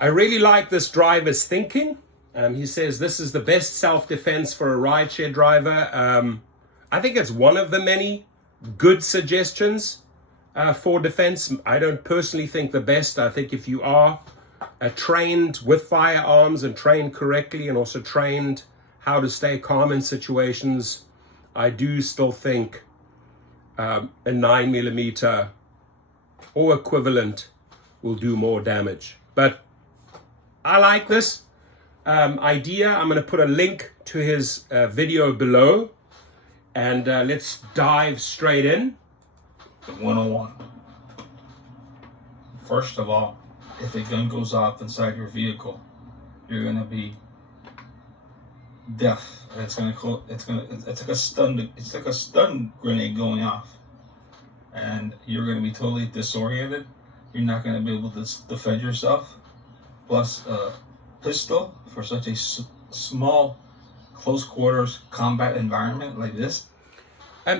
I really like this driver's thinking. He says this is the best self-defense for a rideshare driver. I think it's one of the many good suggestions for defense. I don't personally think the best. I think if you are trained with firearms and trained correctly and also trained how to stay calm in situations, I do still think a 9mm or equivalent will do more damage. But I like this idea. I'm going to put a link to his video below, and let's dive straight in. 101. First of all, if a gun goes off inside your vehicle, you're going to be deaf. It's like a stun grenade going off, and you're going to be totally disoriented. You're not going to be able to defend yourself. Plus, a pistol for such a small, close quarters combat environment like this.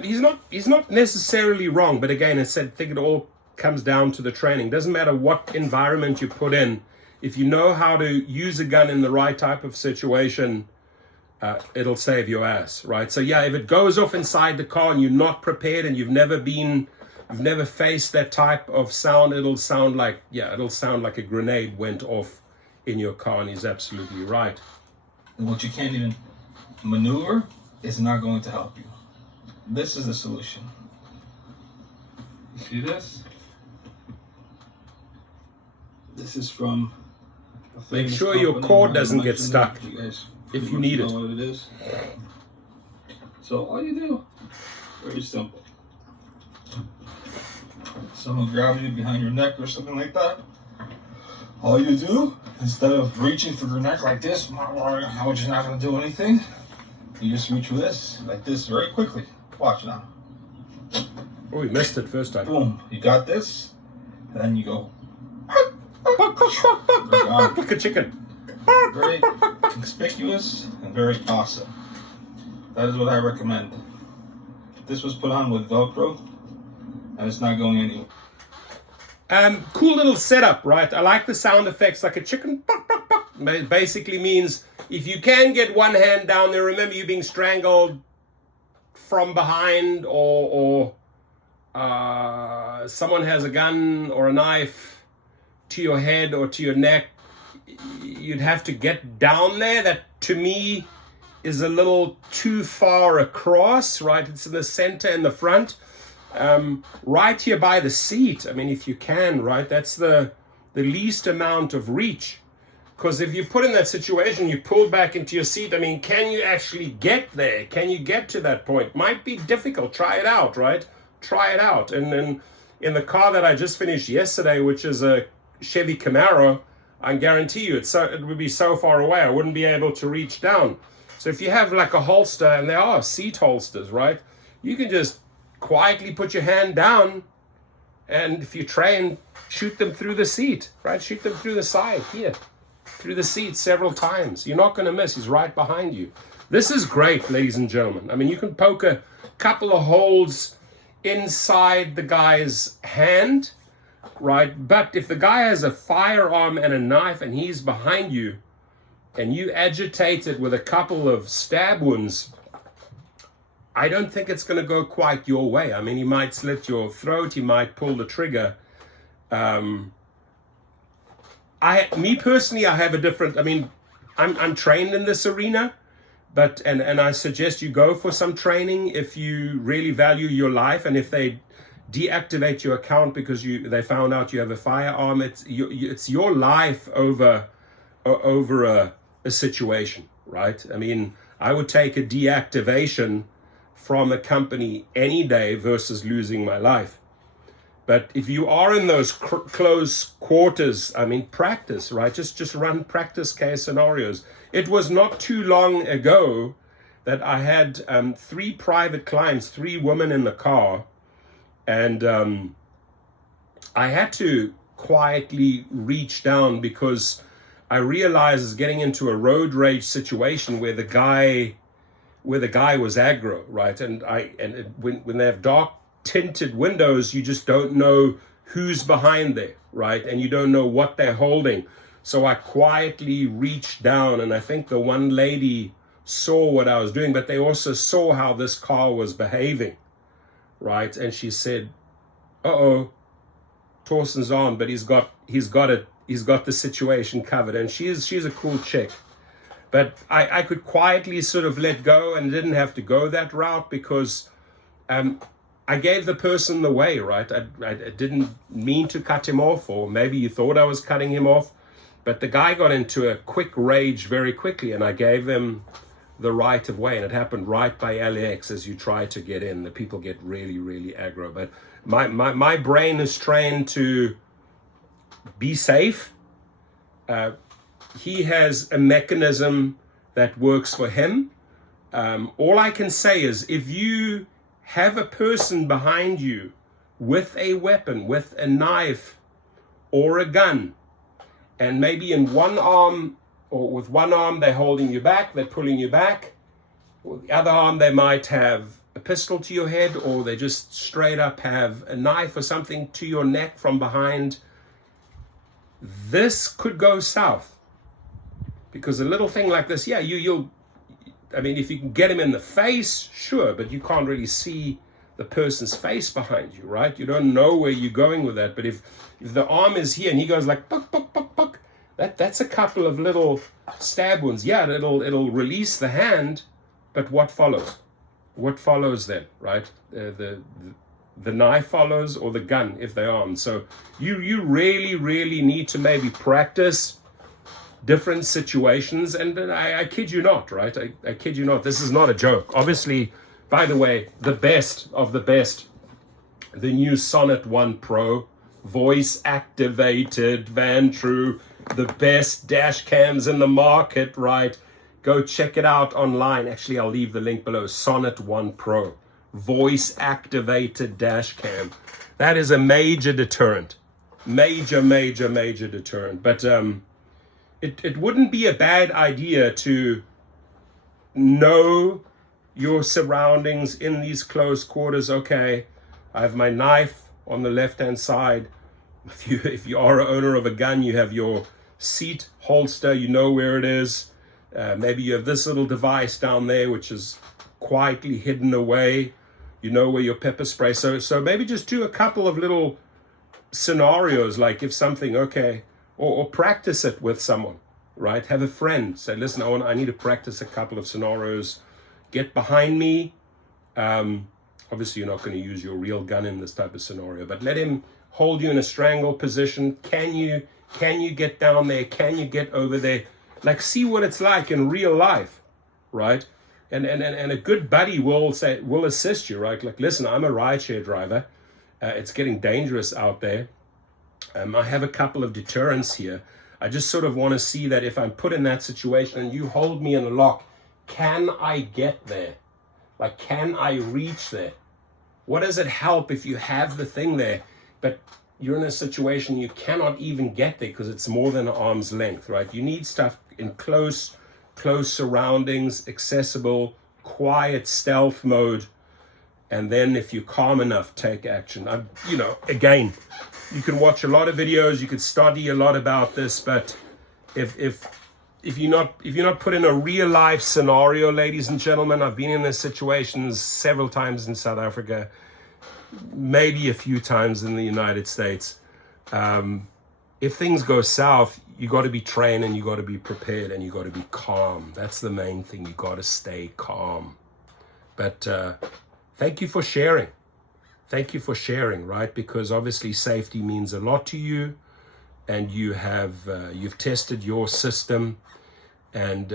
He's not necessarily wrong, but again, I think it all comes down to the training. Doesn't matter what environment you put in. If you know how to use a gun in the right type of situation, it'll save your ass, right? So yeah, if it goes off inside the car and you're not prepared and you've never faced that type of sound, it'll sound like a grenade went off in your car, and he's absolutely right. And what you can't even maneuver is not going to help you. This is the solution. You see this? This is from a Make sure your cord doesn't get stuck if you need it. Know what it is. So all you do, very simple. Someone grabs you behind your neck or something like that. All you do, instead of reaching for your neck like this, which is not going to do anything, you just reach for this, like this, very quickly. Watch now. Oh, we missed it first time. Boom, you got this, and then you go. Like a chicken. Very conspicuous and very awesome. That is what I recommend. This was put on with Velcro, and it's not going anywhere. Cool little setup, right? I like the sound effects, like a chicken. It basically means if you can get one hand down there, remember you're being strangled from behind, or someone has a gun or a knife to your head or to your neck, you'd have to get down there. That to me is a little too far across, right? It's in the center and the front. Right here by the seat, I mean, if you can, right, that's the least amount of reach. Because if you put in that situation, you pull back into your seat, I mean, can you actually get there? Can you get to that point? Might be difficult. Try it out, right? Try it out. And then in the car that I just finished yesterday, which is a Chevy Camaro, I guarantee you it would be so far away, I wouldn't be able to reach down. So if you have like a holster, and there are seat holsters, right? You can just quietly put your hand down, and if you train, shoot them through the seat, right? Shoot them through the side here, through the seat several times. You're not going to miss. He's right behind you. This is great, ladies and gentlemen. I mean, you can poke a couple of holes inside the guy's hand, right? But if the guy has a firearm and a knife and he's behind you and you agitate it with a couple of stab wounds, I don't think it's going to go quite your way. I mean, he might slit your throat. He might pull the trigger. Me personally, I have a different, I mean, I'm trained in this arena, but, and I suggest you go for some training if you really value your life, and if they deactivate your account because they found out you have a firearm, it's your life over a situation, right? I mean, I would take a deactivation from a company any day versus losing my life. But if you are in those close quarters, I mean, practice, right? Just run practice case scenarios. It was not too long ago that I had 3 private clients, 3 women in the car, and I had to quietly reach down because I realized I was getting into a road rage situation where the guy was aggro, right? And when they have dark tinted windows, you just don't know who's behind there, right? And you don't know what they're holding. So I quietly reached down, and I think the one lady saw what I was doing, but they also saw how this car was behaving, right? And she said, "Uh-oh, Torsten's on, but he's got the situation covered." And she's a cool chick. But I could quietly sort of let go and didn't have to go that route because I gave the person the way, right? I didn't mean to cut him off, or maybe you thought I was cutting him off. But the guy got into a quick rage very quickly, and I gave him the right of way. And it happened right by LAX as you try to get in. The people get really, really aggro. But my brain is trained to be safe. He has a mechanism that works for him. All I can say is if you have a person behind you with a weapon, with a knife or a gun, and maybe in one arm, or with one arm they're holding you back, they're pulling you back. With the other arm they might have a pistol to your head, or they just straight up have a knife or something to your neck from behind. This could go south. Because a little thing like this, yeah, I mean, if you can get him in the face, sure, but you can't really see the person's face behind you, right? You don't know where you're going with that. But if the arm is here and he goes like, puck, puck, puck, puck, that's a couple of little stab wounds. Yeah, it'll release the hand, but what follows? What follows then, right? The knife follows, or the gun if they're armed. So you really, really need to maybe practice different situations. And I kid you not, right? I kid you not. This is not a joke. Obviously, by the way, the best of the best, the new Sonnet 1 Pro, voice activated Van True, the best dash cams in the market, right? Go check it out online. Actually, I'll leave the link below. Sonnet 1 Pro, voice activated dash cam. That is a major deterrent. Major deterrent. But it wouldn't be a bad idea to know your surroundings in these close quarters. Okay, I have my knife on the left-hand side. If you are an owner of a gun, you have your seat holster, you know where it is. Maybe you have this little device down there, which is quietly hidden away. You know where your pepper spray. So maybe just do a couple of little scenarios, like if something, okay, or practice it with someone, right? Have a friend say, listen, I need to practice a couple of scenarios. Get behind me. Obviously, you're not going to use your real gun in this type of scenario, but let him hold you in a strangle position. Can you get down there? Can you get over there? Like, see what it's like in real life, right? And a good buddy will assist you, right? Like, listen, I'm a rideshare driver. It's getting dangerous out there. I have a couple of deterrents here. I just sort of want to see that if I'm put in that situation and you hold me in a lock, can I get there? Like, can I reach there? What does it help if you have the thing there, but you're in a situation you cannot even get there because it's more than an arm's length, right? You need stuff in close surroundings, accessible, quiet stealth mode. And then if you're calm enough, take action. Again, you can watch a lot of videos, you could study a lot about this, but if you're not put in a real life scenario, ladies and gentlemen, I've been in these situations several times in South Africa, maybe a few times in the United States. If things go south, you got to be trained and you got to be prepared and you got to be calm. That's the main thing. You got to stay calm. But thank you for sharing. Thank you for sharing, right? Because obviously safety means a lot to you, and you've tested your system, and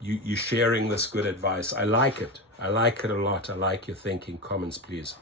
you're sharing this good advice. I like it. I like it a lot. I like your thinking. Comments, please.